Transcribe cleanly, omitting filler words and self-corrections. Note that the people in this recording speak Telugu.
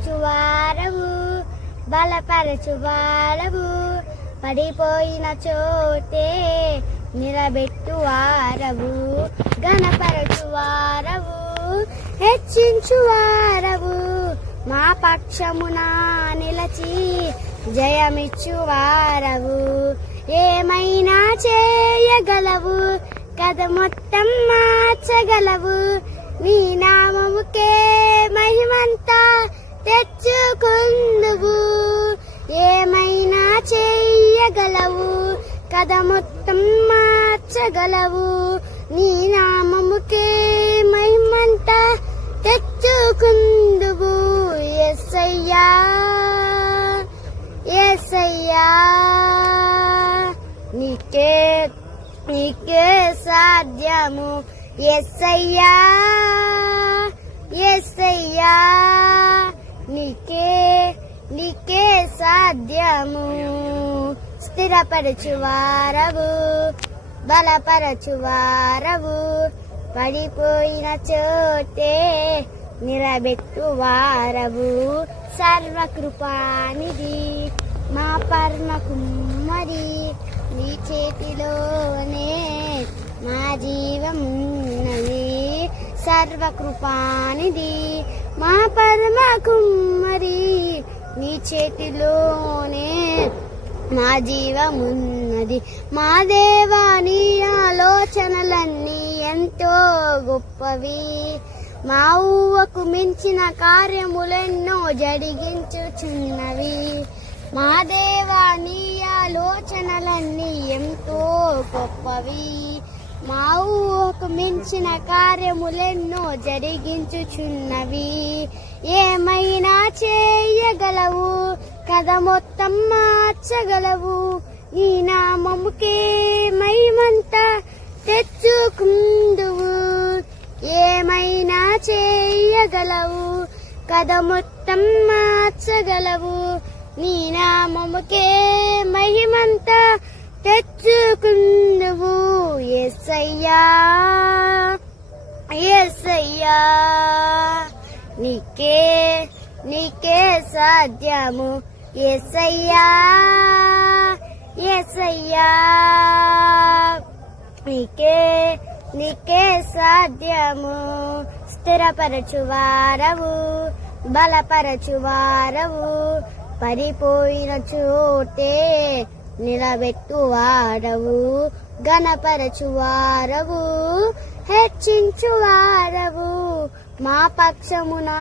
స్థిరపరచువారవు, బలపరచువారవు, పడిపోయిన చోటే నిలబెట్టువారవు, ఘనపరచువారవు, హెచ్చించువారవు, మా పక్షమున నిలచి జయమిచ్చువారవు. ఏమైనా చేయగలవు, కథ మొత్తం మార్చగలవు, నీ నామముకే మహిమంతా తెచ్చుకుందువు. ఏమైనా చేయగలవు, కథ మొత్తం మార్చగలవు, నీ నామముకే మహిమంతా తెచ్చుకుందువు. యేసయ్యా యేసయ్యా, నీకే నీకే సాధ్యము. యేసయ్యా యేసయ్యా, నీకే సాధ్యము. స్థిరపరచువారవు, బలపరచువారవు, పడిపోయిన చోటే నిలబెట్టువారవు. సర్వకృపానిధి మా పరమ కుమ్మరి, నీ చేతిలోనే మా జీవమున్నది. సర్వకృపానిధి మా పరమ కుమ్మరి, నీ చేతిలోనే మా జీవమున్నది. మా దేవా, నీ ఆలోచనలన్నీ ఎంతో గొప్పవి, మా ఊహకు మించిన కార్యములెన్నో జరిగించుచున్నవి. మా దేవా, నీ ఆలోచనలన్నీ ఎంతో గొప్పవి, మా ఊహకు మించిన కార్యములెన్నో జరిగించుచున్నవి. ఏమైనా చేయగలవు, కథ మొత్తం మార్చగలవు, నీ నామముకే మహిమంతా తెచ్చుకుందువు. ఏమైనా చేయగలవు, కథ మొత్తం మార్చగలవు, నీ నామముకే మహిమంతా తెచ్చుకుందువు. యేసయ్యా యేసయ్యా, నీకే సాధ్యము. యేసయ్యా యేసయ్యా, నీకే సాధ్యము. స్థిరపరచువారవు, బలపరచువారవు, పడిపోయిన చోటే నిలబెట్టువారవు, ఘనపరచువారవు, హెచ్చించువారవు, మా పక్షమున